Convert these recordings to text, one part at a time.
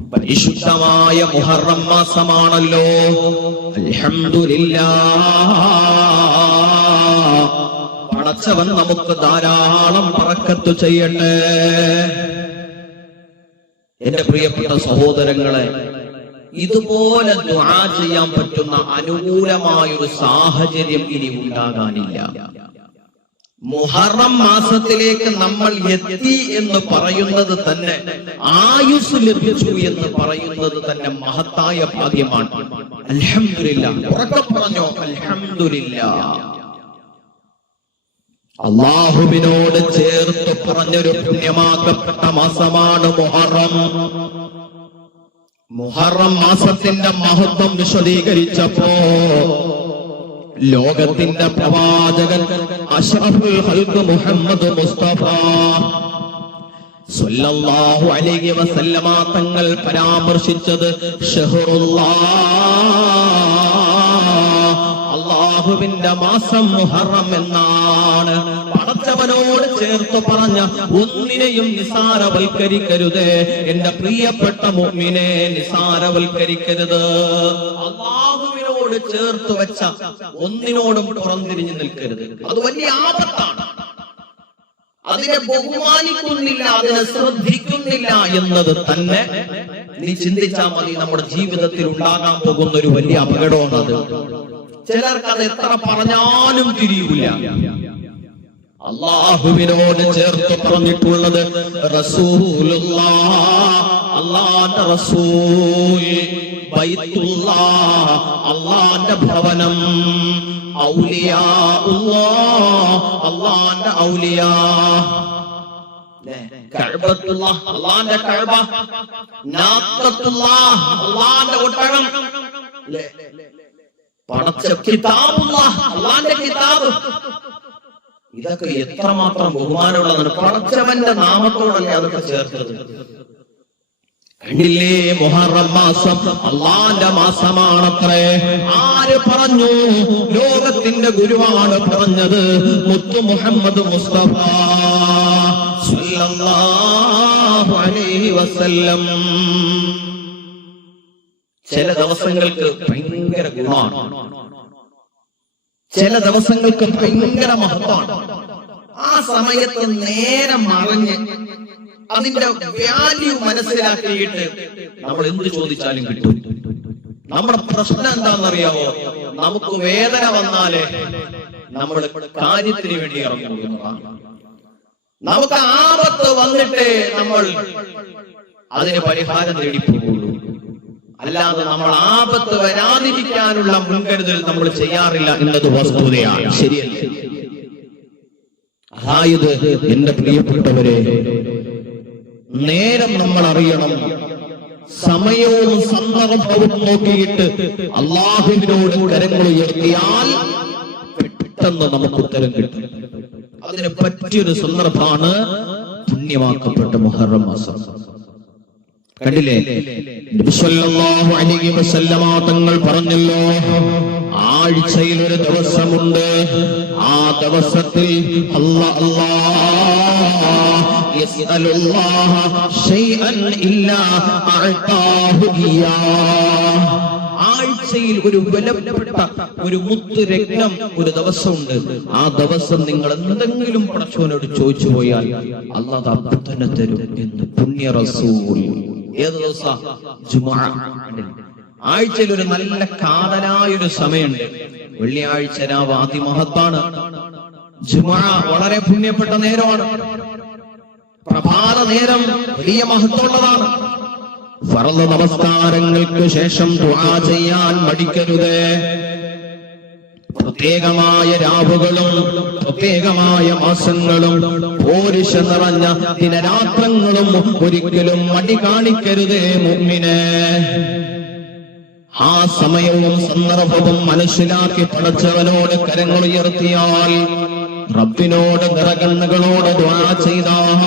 പരിശുദ്ധമായ മുഹറം മാസമാണല്ലോ. അൽഹംദുലില്ലാഹ്, പടച്ചവൻ നമുക്ക് ധാരാളം ബറക്കത്ത് ചെയ്യട്ടെ. എന്റെ പ്രിയപ്പെട്ട സഹോദരങ്ങളെ, ഇതുപോലെ ദുആ ചെയ്യാൻ പറ്റുന്ന അനുകൂലമായൊരു സാഹചര്യം ഇനി ഉണ്ടാകാനില്ല. മുഹറം മാസത്തിലേക്ക് നമ്മൾ എത്തി എന്ന് പറയുന്നത് തന്നെ, ആയുസ് ലഭിച്ചു എന്ന് പറയുന്നത് തന്നെ മഹത്തായ ഭാഗ്യമാണ്. അൽഹംദുലില്ലാഹ്. ഉറക്കെ പറഞ്ഞോ അൽഹംദുലില്ലാഹ്. അല്ലാഹുവിനോട് ചേർത്ത് പറഞ്ഞൊരു പുണ്യമാക്കപ്പെട്ട മാസമാണ് മുഹറം. മുഹറം മാസത്തിന്റെ മഹത്വം വിശദീകരിച്ചപ്പോ ലോകത്തിന്റെ പ്രവാചകൻ അഷ്റഫുൽ ഖൽഖ് മുഹമ്മദ് മുസ്തഫ സ്വല്ലല്ലാഹു അലൈഹി വസല്ലമ തങ്ങൾ പരാമർശിച്ചത് അല്ലാഹുവിന്റെ മാസം മുഹറം എന്നാണ്. പടച്ചവനോട് ചേർത്ത് പറഞ്ഞ ഒന്നിനെയും നിസാരവൽക്കരിക്കരുതേ. എന്റെ പ്രിയപ്പെട്ട മുഅ്മിനെ, നിസാരവൽക്കരിക്കരുത്. അല്ലാഹുവിനോട് ചേർത്ത് വെച്ച ഒന്നിനോടും പുറംതിരിഞ്ഞു നിൽക്കരുത്. അത് വലിയ ആപത്താണ്. അതിനെ ബഹുമാനിക്കുന്നില്ല, അതിനെ ശ്രദ്ധിക്കുന്നില്ല എന്നത് തന്നെ നീ ചിന്തിച്ചാൽ മതി. നമ്മുടെ ജീവിതത്തിൽ ഉണ്ടാകാൻ പോകുന്ന ഒരു വലിയ അപകടമാണത്. ചിലർക്ക് അത് എത്ര പറഞ്ഞാലും തിരിയൂല. അല്ലാഹുവിനോട് ചേർത്ത് പറഞ്ഞിട്ടുള്ളത് റസൂലുള്ളാഹ്, അല്ലാഹുവിന്റെ റസൂൽ, ബൈത്തുല്ലാഹ്, അല്ലാഹുവിന്റെ ഭവനം, ഔലിയാഉല്ലാഹ്, അല്ലാഹുവിന്റെ ഔലിയാ, കഅബത്തുല്ലാഹ്, അല്ലാഹുവിന്റെ കഅബ, നാഖത്തുല്ലാഹ്, അല്ലാഹുവിന്റെ ഒട്ടകം, പടച്ച കിതാബുല്ലാഹ്, അല്ലാഹുവിന്റെ കിതാബ്. ഇതൊക്കെ എത്രമാത്രം ബഹുമാനമുള്ളതാണ്. പടച്ചവന്റെ നാമത്തോടല്ലേ അതൊക്കെ ചേർത്തത്. കണ്ടില്ലേ, മുഹറം മാസം അല്ലാഹുവിന്റെ മാസമാണത്രേ. ആര് പറഞ്ഞു? ലോകത്തിന്റെ ഗുരുവാണ് പറഞ്ഞത്, മുത്തു മുഹമ്മദ് മുസ്തഫ സ്വല്ലല്ലാഹു അലൈഹി വസല്ലം. ചില ദിവസങ്ങൾക്ക് ഭയങ്കര ഗുണമാണ്, ചില ദിവസങ്ങൾക്ക് ഭയങ്കര മഹത്വമാണ്. ആ സമയത്ത് നേരെ മറിഞ്ഞ് അതിന്റെ വാല്യൂ മനസ്സിലാക്കിയിട്ട് നമ്മൾ എന്ത് ചോദിച്ചാലും കിട്ടും. നമ്മുടെ പ്രശ്നം എന്താണെന്നറിയാമോ? നമുക്ക് വേദന വന്നാലേ നമ്മൾ കാര്യത്തിന് വേണ്ടി ഇറങ്ങുന്നതാണ്. നമുക്ക് ആപത്ത് വന്നിട്ടേ നമ്മൾ അതിന് പരിഹാരം തേടി പോകുള്ളൂ. അല്ലാതെ നമ്മൾ ആപത്ത് വരാതിരിക്കാനുള്ള മുൻകരുതൽ നമ്മൾ ചെയ്യാറില്ല എന്നത് വസ്തുതയാണ്. ശരിയല്ലേ? അതായത് എന്റെ പ്രിയപ്പെട്ടവരെ, നേരം നമ്മൾ അറിയണം. സമയവും സന്ദർഭവും നോക്കിയിട്ട് അല്ലാഹുവിനോട് കരങ്ങൾ ഉയർത്തിയാൽ പെട്ടെന്ന് നമുക്ക് ഉത്തരം കിട്ടും. അതിന് പറ്റിയൊരു സന്ദർഭമാണ് പുണ്യമാക്കപ്പെട്ട മുഹറം മാസം. കണ്ടില്ലേ, നബി സല്ലല്ലാഹു അലൈഹി വസല്ലമ തങ്ങൾ പറഞ്ഞല്ലോ, ആഴ്ചയിൽ ഒരു ദിവസമുണ്ട്, ആ ദിവസത്തിൽ യസ്അലുല്ലാഹ ശൈഅൻ ഇല്ലാ അഅതാഹു ഇയ്യാഹ്. ആഴ്ചയിൽ ഒരു വിലപ്പെട്ട ഒരു മുത്ത് രത്നം ഒരു ദിവസമുണ്ട്. ആ ദിവസം നിങ്ങൾ എന്തെങ്കിലും പടച്ചവനോട് ചോദിച്ചു പോയാൽ അല്ലാഹു അപ്പോൾ തന്നെ തരും എന്ന് പുണ്യ റസൂൽ. ഏത് ദിവസം? ജുമുഅ. ആഴ്ചയിൽ ഒരു നല്ല കാതലായൊരു സമയമുണ്ട്. വെള്ളിയാഴ്ച രാവ് അതിമഹത്താണ്. ജുമുഅ വളരെ പുണ്യപ്പെട്ട നേരമാണ്. പ്രഭാത നേരം വലിയ മഹത്വമുള്ളതാണ്. ഫർള് നമസ്കാരങ്ങൾക്ക് ശേഷം ദുആ ചെയ്യാൻ മടിക്കരുത്. പ്രത്യേകമായ രാവുകളും പ്രത്യേകമായ മാസങ്ങളും പോരിശ നിറഞ്ഞ ദിനരാത്രങ്ങളും ഒരിക്കലും മടി കാണിക്കരുതേ മുഅ്മിനേ. ആ സമയവും സന്ദർഭവും മനസ്സിലാക്കി പടച്ചവനോട് കരങ്ങൾ ഉയർത്തിയാൽ, റബ്ബിനോട് നിറകണ്ണുകളോട് ദുആ ചെയ്താൽ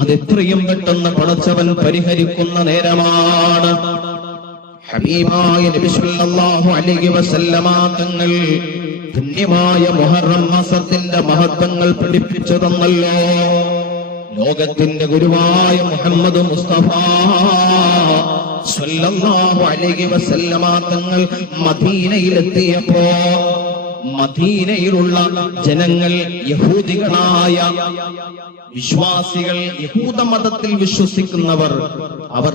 അതെത്രയും പെട്ടെന്ന് പടച്ചവൻ പരിഹരിക്കുന്ന നേരമാണ്. ഹബീബായ നബി സല്ലല്ലാഹു അലൈഹി വസല്ലമ തങ്ങൾ പുണ്യമായ മുഹറം മാസത്തിന്റെ മഹത്വങ്ങൾ പഠിപ്പിച്ചു തന്നല്ലോ. ലോകത്തിന്റെ ഗുരുവായ മുഹമ്മദ് മുസ്തഫ സ്വല്ലല്ലാഹു അലൈഹി വസല്ലമ തങ്ങൾ മദീനയിലെത്തിയപ്പോ മദീനയിലുള്ള ജനങ്ങൾ യഹൂദികളായ വിശ്വാസികൾ, യഹൂദ മതത്തിൽ വിശ്വസിക്കുന്നവർ, അവർ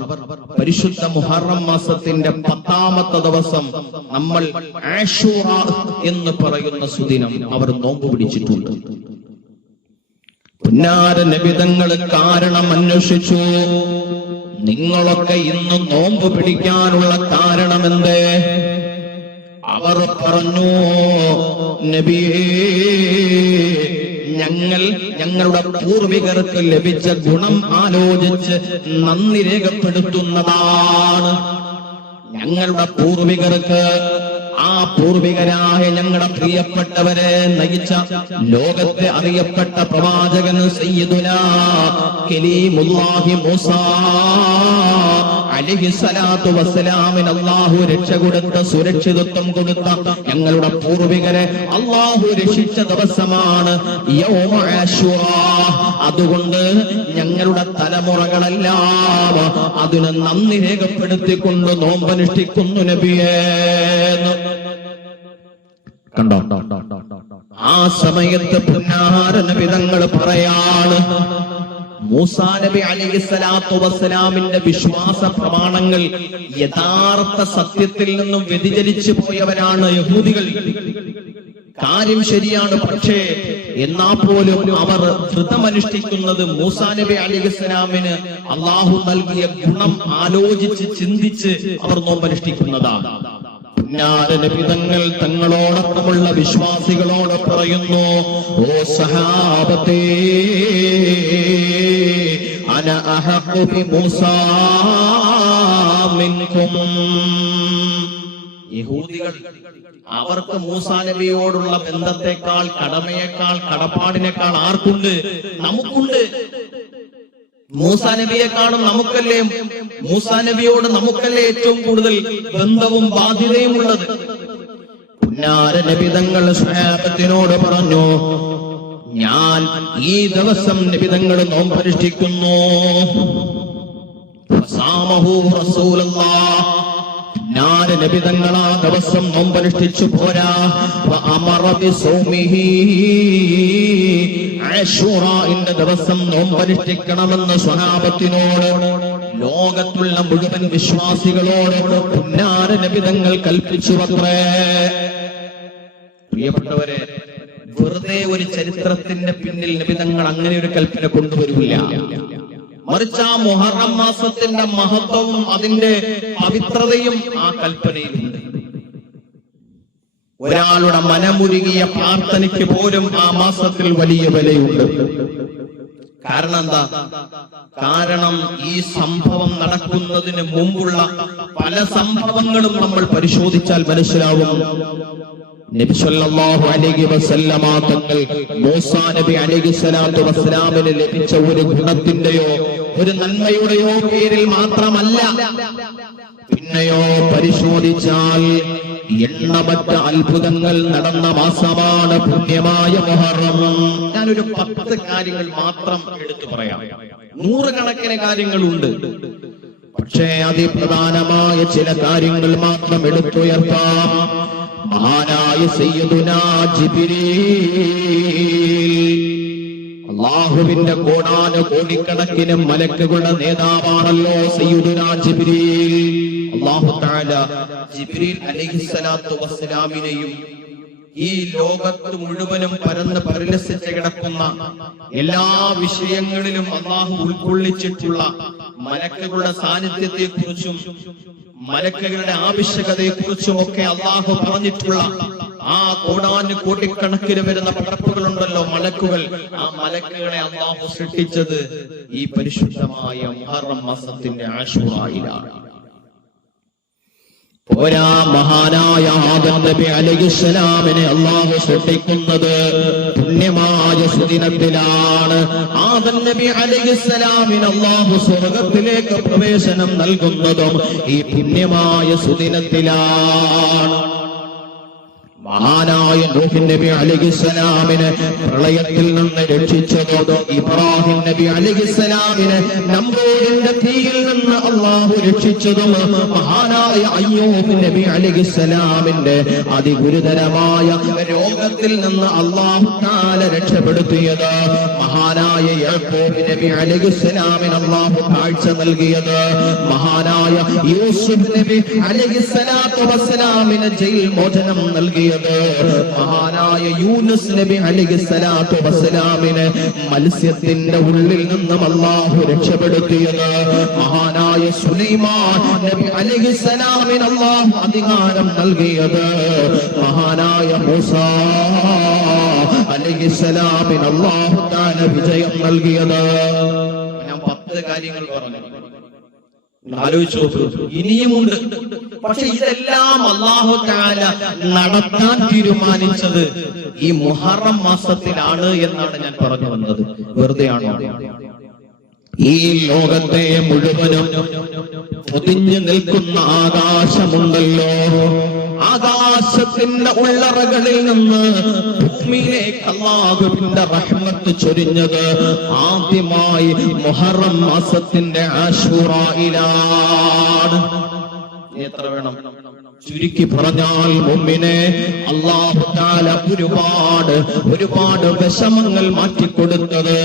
പരിശുദ്ധ മുഹറം മാസത്തിന്റെ 10ാമത്തെ ദിവസം നമ്മൾ ആശൂറ എന്ന് പറയുന്ന സുദിനം അവർ നോമ്പ് പിടിച്ചിട്ടുണ്ട്. പുന്നാര നബിതങ്ങൾ കാരണം അന്വേഷിച്ചു. നിങ്ങളൊക്കെ ഇന്ന് നോമ്പ് പിടിക്കാനുള്ള കാരണമെന്തേ? അവർ പറഞ്ഞു, നബിയേ, ഞങ്ങളുടെ പൂർവികർക്ക് ലഭിച്ച ഗുണം ആലോചിച്ച് നന്ദി രേഖപ്പെടുത്തുന്നതാണ്. ഞങ്ങളുടെ പൂർവികർക്ക്, ആ പൂർവികരായ ഞങ്ങളുടെ പ്രിയപ്പെട്ടവരെ നയിച്ച ലോകത്തെ അറിയപ്പെട്ട പ്രവാചകൻ സയ്യിദുനാ കലീമുല്ലാഹി മൂസാ അലൈഹി സ്വലാത്തു വസ്സലാമിന് അല്ലാഹു രക്ഷ കൊടുത്ത, സുരക്ഷിതത്വം കൊടുത്ത ഞങ്ങളുടെ പൂർവികരെ അല്ലാഹു രക്ഷിച്ച ദിവസമാണ് യൗമ ആശൂറാ. അതുകൊണ്ട് ഞങ്ങളുടെ തലമുറകളെല്ലാം അതിന് നന്ദി രേഖപ്പെടുത്തിക്കൊണ്ട് നോമ്പനുഷ്ഠിക്കുന്നു നബിയേ. കണ്ടോ? ആ സമയത്ത് പുന്നാര നബിതങ്ങൾ പറയാണ്, മൂസാ നബി അലൈഹിസ്സലാത്തു വസ്സലാമിന്റെ വിശ്വാസ പ്രമാണങ്ങൾ യഥാർത്ഥ സത്യത്തിൽ നിന്നും വ്യതിചലിച്ചു പോയവരാണ് യഹൂദികൾ. കാര്യം ശരിയാണ്, പക്ഷേ എന്നാ പോലും അവർ വ്രതമനുഷ്ഠിക്കുന്നത് മൂസാ നബി അലൈഹിസ്സലാമിന് അള്ളാഹു നൽകിയ ഗുണം ആലോചിച്ച് ചിന്തിച്ച് അവർ നോമ്പനുഷ്ഠിക്കുന്നതാണ്. നബിതങ്ങൾ തങ്ങളോടൊപ്പമുള്ള വിശ്വാസികളോട് പറയുന്നു, ഓ സഹാബത്തേ, അന അഹഖു ബി മൂസാ മിൻകും. യഹൂദികൾ അവർക്ക് മൂസാ നബിയോടുള്ള ബന്ധത്തെക്കാൾ, കടമയേക്കാൾ, കടപ്പാടിനേക്കാൾ ആർക്കുണ്ട്? നമുക്കുണ്ട്. മൂസാ നബിയെക്കാളും നമുക്കല്ലേ, മൂസാ നബിയോട് നമുക്കല്ലേ ഏറ്റവും കൂടുതൽ ബന്ധവും ബാധ്യതയും ഉള്ളത്. പുന്നാര നബിതങ്ങൾ സ്വഹാബത്തിനോട് പറഞ്ഞു, ഞാൻ ഈ ദിവസം നബിതങ്ങൾ നോമ്പനുഷ്ഠിക്കുന്നു. നബിതങ്ങൾ ആ ദിവസം നോമ്പനുഷ്ഠിച്ചു പോരാ, ആശൂറാന്റെ ദിവസം നോമ്പനുഷ്ഠിക്കണമെന്ന് സ്വഹാബത്തിനോട്, ലോകത്തുള്ള മുഴുവൻ വിശ്വാസികളോട് പുന്നാര നബിതങ്ങൾ കൽപ്പിച്ചു അത്രേ. പ്രിയപ്പെട്ടവരെ, വെറുതെ ഒരു ചരിത്രത്തിന്റെ പിന്നിൽ നബിതങ്ങൾ അങ്ങനെ ഒരു കൽപ്പന കൊണ്ടുവരില്ല. മറിച്ച് ആ മുഹറം മാസത്തിന്റെ മഹത്വവും അതിന്റെ പവിത്രതയും ആ കൽപ്പനയിലുണ്ട്. ഒരാളുടെ മനമുരുകിയ പ്രാർത്ഥനയ്ക്ക് പോലും ആ മാസത്തിൽ വലിയ വിലയുണ്ട്. കാരണം എന്താ? കാരണം ഈ സംഭവം നടക്കുന്നതിന് മുമ്പുള്ള പല സംഭവങ്ങളും നമ്മൾ പരിശോധിച്ചാൽ മനസ്സിലാവും. നബി സല്ലല്ലാഹു അലൈഹി വസല്ലമ തങ്ങൾ മൂസാ നബി അലൈഹിസ്സലാത്തു വസ്സലാമിന് ലഭിച്ച ഒരു ഗുണത്തിന്റെയോ ഒരു നന്മയുടെയോ പേരിൽ മാത്രമല്ല, പിന്നെയോ പരിശോധിച്ചാൽ എണ്ണമറ്റ അത്ഭുതങ്ങൾ നടന്ന മാസമാണ് പുണ്യമായ മുഹറം. ഞാനൊരു 10 കാര്യങ്ങൾ മാത്രം എടുത്തു പറയാം. 100 കണക്കിന് കാര്യങ്ങളുണ്ട്, പക്ഷേ അതിപ്രധാനമായ ചില കാര്യങ്ങൾ മാത്രം എടുത്തുയർത്താം. മഹാനായ സയ്യിദുനാ ജിബ്രീൽ, അല്ലാഹുവിന്റെ കോടാനുകോടിക്കണക്കിന് മലക്കുകളുടെ നേതാവാണല്ലോ സയ്യിദുനാ ജിബ്രീൽ. അല്ലാഹു തആല ജിബ്രീൽ അലൈഹിസ്സലാത്തു വസ്സലാമിനെയും ഈ ലോകത്ത് മുഴുവനും പരന്ന് പരിലസിച്ച് കിടക്കുന്ന എല്ലാ വിഷയങ്ങളിലും അല്ലാഹു ഉൾക്കൊള്ളിച്ചിട്ടുള്ള മലക്കുകളുടെ സാന്നിധ്യത്തെക്കുറിച്ചും മലക്കുകളുടെ ആവശ്യകതയെക്കുറിച്ചും ഒക്കെ അല്ലാഹു പറഞ്ഞിട്ടുള്ള ആ കോടാനുകോടിക്കണക്കിന് വരുന്ന പടപ്പുകളുണ്ടല്ലോ, മലക്കുകൾ. ആ മലക്കുകളെ അല്ലാഹു സൃഷ്ടിച്ചത് ഈ പരിശുദ്ധമായ മുഹറം മാസത്തിന്റെ ആശൂറയിലാണ്. പോരാ, മഹാനായ ആദം നബി അലൈഹിസ്സലാമിനെ അല്ലാഹു സൃഷ്ടിക്കുന്നത് പുണ്യമായ സുദിനത്തിലാണ്. ആദം നബി അലൈഹിസ്സലാമിന് അല്ലാഹു സ്വർഗ്ഗത്തിലേക്ക് പ്രവേശനം നൽകുന്നതും ഈ പുണ്യമായ സുദിനത്തിലാണ്. മഹാനായ നൂഹ് നബി അലൈഹിസ്സലാമിനെ പ്രളയത്തിൽ നിന്ന് രക്ഷിച്ചത്, ഇബ്രാഹിം നബി അലൈഹിസ്സലാമിനെ നമ്രൂദിന്റെ തീയിൽ നിന്ന് അല്ലാഹു രക്ഷിച്ചതും, മഹാനായ അയ്യൂബ് നബി അലൈഹിസ്സലാമിന്റെ അതിഗുരുതരമായ രോഗത്തിൽ നിന്ന് അല്ലാഹു തആല രക്ഷപ്പെടുത്തിയത്, മഹാനായ യാക്കൂബ് നബി അലൈഹിസ്സലാമിന് അല്ലാഹു കാഴ്ച നൽകിയത്, മഹാനായ യൂസുഫ് നബി അലൈഹിസ്സലാത്തു വസ്സലാമിന് ജയിൽ മോചനം നൽകിയത്, മഹാനായ യൂനുസ് നബി അലൈഹിസ്സലാത്തു വസ്സലാമിനെ മത്സ്യത്തിന്റെ ഉള്ളിൽ നിന്നും അല്ലാഹു രക്ഷപ്പെടുത്തിയത്, മഹാനായ സുലൈമാൻ നബി അലൈഹിസ്സലാമിന് അല്ലാഹു അധികാരം നൽകിയത്, മഹാനായ മൂസാ അലൈഹിസ്സലാമിന് അല്ലാഹു തആല വിജയം നൽകിയത്. ഞാൻ 10 കാര്യങ്ങൾ പറഞ്ഞു. ആലോചിച്ചു നോക്കൂ, ഇനിയുമുണ്ട്. പക്ഷെ ഇതെല്ലാം അല്ലാഹു തആല നടത്താൻ തീരുമാനിച്ചത് ഈ മുഹറം മാസത്തിലാണ് എന്നാണ് ഞാൻ പറഞ്ഞു വന്നത്. വെറുതെയാണോ? ഈ ലോകത്തെ മുഴുവനും പൊതിഞ്ഞു നിൽക്കുന്ന ആകാശമുണ്ടല്ലോ, ആകാശത്തിന്റെ ഉള്ളറകളിൽ നിന്ന് ഭൂമിയിലേക്ക് അല്ലാഹുവിന്റെ റഹ്മത്ത് ചൊരിഞ്ഞത് ആദ്യമായി മുഹറം മാസത്തിന്റെ ആശൂറയിലാണ്. എത്ര വേണം? ചുരുക്കി പറഞ്ഞാൽ മുഅ്മിനെ, അല്ലാഹു തആല ഒരുപാട് വിഷമങ്ങൾ മാറ്റിക്കൊടുത്തത്,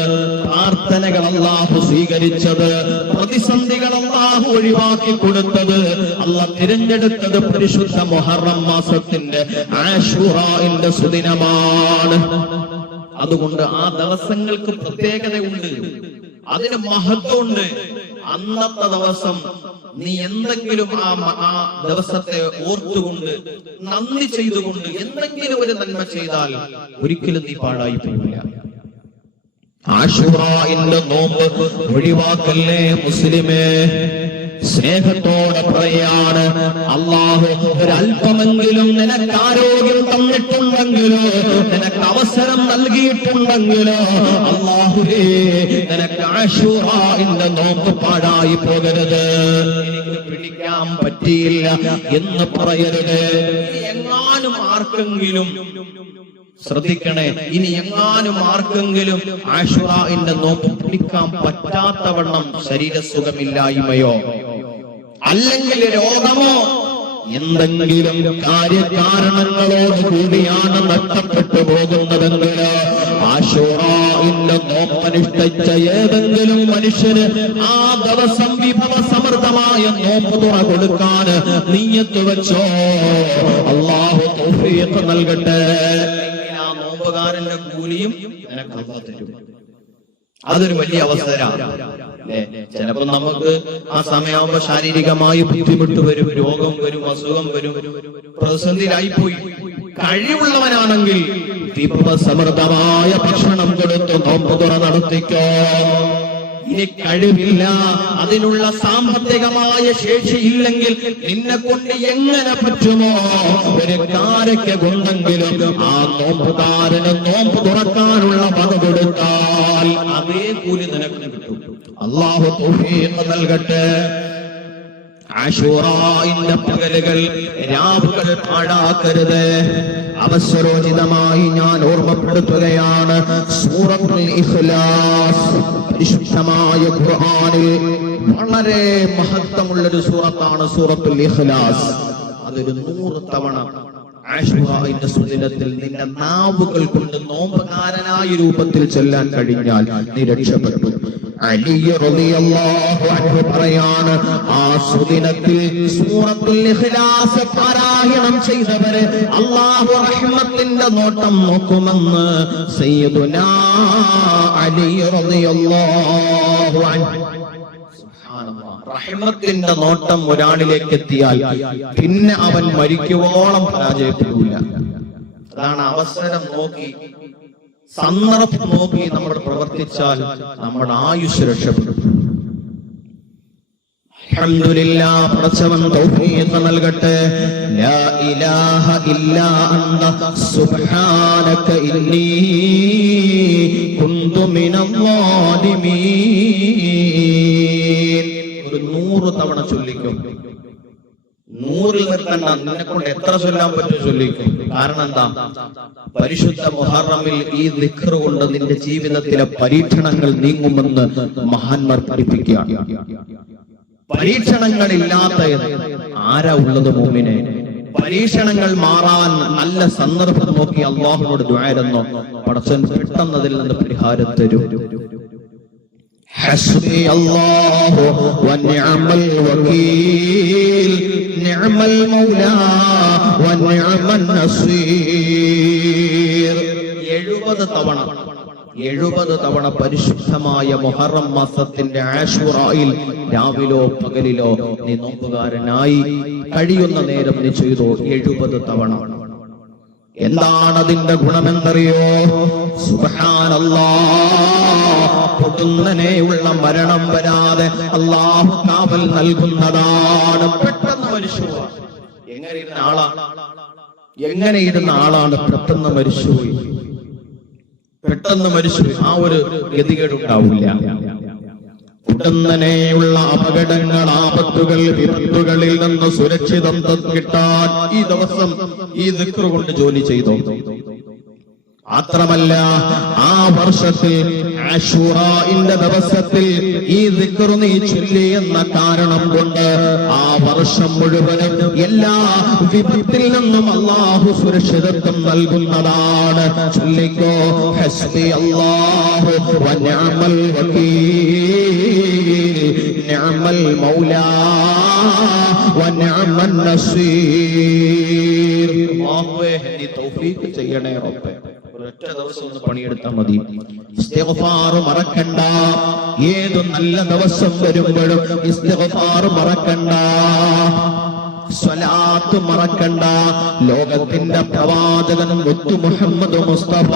പ്രാർത്ഥനകൾ അല്ലാഹു സ്വീകരിച്ചത്, പ്രതിസന്ധികൾ അല്ലാഹു ഒഴിവാക്കി കൊടുത്തത്, അല്ലാഹു തിരഞ്ഞെടുത്തത് പരിശുദ്ധ മുഹറം മാസത്തിന്റെ ആശൂറയുടെ സുദിനമാണ്. അതുകൊണ്ട് ആ ദിവസങ്ങൾക്ക് പ്രത്യേകതയുണ്ട്, അതിന് മഹത്വമുണ്ട്. അന്നത്തെ ദിവസം നീ എന്തെങ്കിലും ആ ദിവസത്തെ ഓർത്തുകൊണ്ട് നന്ദി ചെയ്തുകൊണ്ട് എന്തെങ്കിലും ഒരു നന്മ ചെയ്താൽ ഒരിക്കലും നീ പാഴായി പോവില്ല. ആശൂറയുടെ നോമ്പ് ഒഴിവാക്കല്ലേ മുസ്ലിമേ. സ്നേഹത്തോടെ പറയാണ്, അല്ലാഹു ഒരല്പമെങ്കിലും നിനക്ക് ആരോഗ്യം തന്നിട്ടുണ്ടെങ്കിലോ, നിനക്ക് അവസരം നൽകിയിട്ടുണ്ടെങ്കിലോ, അല്ലാഹുവേ നിനക്ക് ആശൂറയുടെ നോമ്പ് പാഴായി പോകരുത്, എനിക്ക് പിടിക്കാൻ പറ്റിയില്ല എന്ന് പറയരുത്. എങ്ങാനും ആർക്കെങ്കിലും ശ്രദ്ധിക്കണേ, ഇനി എങ്ങാനും ആർക്കെങ്കിലും ആശൂറയുടെ നോമ്പ് പിടിക്കാൻ പറ്റാത്തവണ്ണം ശരീരസുഖമില്ലായ്മയോ അല്ലെങ്കിൽ രോഗമോ എന്തെങ്കിലും കാര്യകാരണങ്ങളോട് കൂടിയാണ് നഷ്ടപ്പെട്ടു പോകുന്നതെങ്കിൽ ആശൂറയുടെ നോമ്പനുഷ്ഠിച്ച ഏതെങ്കിലും മനുഷ്യന് ആ ദിവസം വിഭവസമൃദ്ധമായ നോമ്പ് തുറ കൊടുക്കാൻ നിയ്യത്ത് വെച്ചോ, അല്ലാഹു തൗഫീഖ് നൽകട്ടെ. നോമ്പുകാരന്റെ കൂലിയും നിനക്ക് അല്ലാഹു തരും. അതൊരു വലിയ അവസരമാണ്. ചിലപ്പോ നമുക്ക് ആ സമയമാകുമ്പോ ശാരീരികമായി ബുദ്ധിമുട്ട് വരും, രോഗം വരും, അസുഖം വരും, പ്രതിസന്ധിയിലായിപ്പോയി. കഴിവുള്ളവനാണെങ്കിൽ വിഭവസമൃദ്ധമായ ഭക്ഷണം കൊടുത്ത് നോമ്പ് തുറ നടത്തിക്കോ. ഇനി കഴിവില്ല, അതിനുള്ള സാമ്പത്തികമായ ശേഷിയില്ലെങ്കിൽ നിന്നെ കൊണ്ട് എങ്ങനെ പറ്റുമോ ഒരു കാരയ്ക്ക കൊണ്ടെങ്കിലും ആ നോമ്പുകാരന് നോമ്പ് തുറക്കാനുള്ള വക കൊടുത്താൽ അതേ കൂലി നിനക്ക് കിട്ടും. അല്ലാഹു തൗഫീഖ് നൽകട്ടെ. ആശൂറയുടെ പകലുകൾ, രാവുകൾ പാഴാക്കരുത്. അവസരോചിതമായി ഞാൻ ഓർമ്മപ്പെടുത്തുകയാണ്, സൂറത്തുൽ ഇഖ്ലാസ് പരിശുദ്ധമായ ഖുർആനിൽ വളരെ മഹത്വമുള്ളൊരു സൂറത്താണ് സൂറത്തുൽ ഇഖ്ലാസ്. അതൊരു 100 തവണ ആശൂറയുടെ സുദിനത്തിൽ നിന്റെ നാവുകൾ കൊണ്ട് നോമ്പുകാരനായ രൂപത്തിൽ ചൊല്ലാൻ കഴിഞ്ഞാൽ നീ രക്ഷപ്പെട്ടു. അലി റളിയല്ലാഹു അൻഹു പറയാണ്, ആ സുദിനത്തിൽ സൂറത്തുൽ ഇഖ്ലാസ് പാരായണം ചെയ്തവരെ അല്ലാഹു റഹ്മത്തിന്റെ നോട്ടം നോക്കുമെന്ന് സയ്യിദുനാ അലി റളിയല്ലാഹു അൻഹു. റഹ്മത്തിന്റെ നോട്ടം ഒരാളിലേക്ക് എത്തിയാൽ പിന്നെ അവൻ മരിക്കുവോളം പരാജയപ്പെടില്ല. അതാണ് അവസരം നോക്കി, സന്ദർഭം നോക്കി നമ്മൾ പ്രവർത്തിച്ചാൽ നമ്മുടെ ആയുസ് രക്ഷപ്പെടും. അൽഹംദുലില്ലാഹ്, പടച്ചവൻ തൗഫീഖ് നൽകട്ടെ. ലാ ഇലാഹ ഇല്ലാ അൻത സുബ്ഹാനക ഇന്നി കുന്തു മിനൽ ളാലിമീൻ. ഒരു 100 തവണ ചൊല്ലിക്കും. 100-ൽ നിർത്തണ്ട, നിന്നെ കൊണ്ട് എത്ര ചൊല്ലാൻ പറ്റും ചൊല്ലിക്കും. കാരണം എന്താ? പരിശുദ്ധ മുഹറമിൽ ഈ ദിക്ർ കൊണ്ട് നിന്റെ ജീവിതത്തിലെ പരീക്ഷണങ്ങൾ നീങ്ങുമെന്ന് മഹാന്മാർ പഠിപ്പിക്കുകയാണ്. പരീക്ഷണങ്ങളില്ലാത്ത ആരാ ഉള്ളത് മുഅ്മിനെ? പരീക്ഷണങ്ങൾ മാറാൻ നല്ല സന്ദർഭം നോക്കി അല്ലാഹുവോട് ദുആയിരുന്നോ, പടച്ചവൻ പെട്ടെന്ന് അതിൽ നിന്ന് പരിഹാരം തരും. ഹസ്ബി അല്ലാഹു വനിഅമൽ വകീൽ നിഅമൽ മൗലാ വനിഅമൻ നസീർ. 70 തവണ പരിശുദ്ധമായ മുഹറം മാസത്തിന്റെ ആശുറായിൽ രാവിലോ പകലിലോ നീ നോമ്പുകാരനായി കഴിയുന്ന നേരം നീ ചെയ്തോ 70 തവണ. എന്താണ് അതിന്റെ ഗുണമെന്നറിയോ? സുബ്ഹാനല്ലാഹ്, പൊടുന്നനെയുള്ള മരണം വരാതെ അല്ലാഹു കാവൽ നൽകുന്നതാണ്. പെട്ടെന്ന് മരിച്ചുപോയി. എങ്ങനെ ഇരുന്ന ആളാണ് പെട്ടെന്ന് മരിച്ചുപോയി? പെട്ടെന്ന് മരിച്ചു. ആ ഒരു ഗതികേടുണ്ടാവില്ല. ഉടനെയുള്ള അപകടങ്ങൾ, ആപത്തുകൾ, വിപത്തുകളിൽ നിന്ന് സുരക്ഷിതം കിട്ടാൻ ഈ ദിവസം ഈ ദിക്ർ കൊണ്ട് ജോലി ചെയ്തോ. മാത്രമല്ല, ആ വർഷത്തിൽ ആശുറാഇന്റെ ദിവസത്തിൽ ഈ ദിക്ർ നീ ചൊല്ലി എന്ന കാരണം കൊണ്ട് ആ വർഷം മുഴുവനും എല്ലാ വിപത്തിൽ നിന്നും അല്ലാഹു സുരക്ഷിതത്വം നൽകുന്നതാണ്. ചൊല്ലിക്കോ, ഹസ്ബി അല്ലാഹു വനിഅമൽ വകീൽ നിഅമൽ മൗലാ വനിഅമൻ നസീർ. അല്ലാഹുവേ, നീ തൗഫീഖ് ചെയ്യണേ റബ്ബേ. ഒറ്റ ദിവസം ഒന്ന് പണിയെടുത്താൽ മതി. ഇസ്തിഗ്ഫാർ മറക്കണ്ട. ഏത് നല്ല ദിവസം വരുമ്പോഴും ഇസ്തിഗ്ഫാർ മറക്കണ്ട, സ്വലാത്ത് മറക്കണ്ട. ലോകത്തിന്റെ പ്രവാചകൻ മുത്തു മുഹമ്മദ് മുസ്തഫ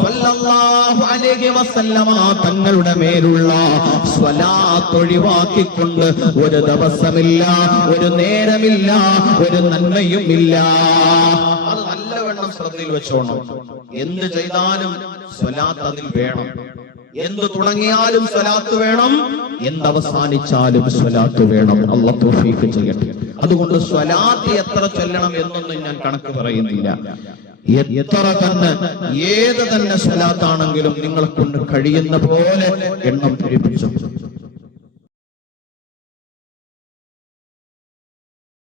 സ്വല്ലല്ലാഹു അലൈഹി വസല്ലമ തങ്ങളുടെ മേലുള്ള സ്വലാത്ത് ഒഴിവാക്കിക്കൊണ്ട് ഒരു ദിവസമില്ല, ഒരു നേരമില്ല, ഒരു നന്മയുമില്ല. അത് നല്ലവണ്ണം ശ്രദ്ധയിൽ വെച്ചോണം. എന്ത് ചെയ്താലും സ്വലാത്ത് അതിൽ വേണം. എന്ത് തുടങ്ങിയാലും സ്വലാത്ത് വേണം, എന്തവസാനിച്ചാലും സ്വലാത്ത് വേണം. അല്ലാഹു തൗഫീഖ് ചെയ്യട്ടെ. അതുകൊണ്ട് സ്വലാത്ത് എത്ര ചൊല്ലണം എന്നൊന്നും ഞാൻ കണക്ക് പറയുന്നില്ല. എത്ര തന്നെ ഏത് തന്നെ സ്വലാത്താണെങ്കിലും നിങ്ങളെ കൊണ്ട് കഴിയുന്ന പോലെ എണ്ണം പെരുപ്പിച്ചു.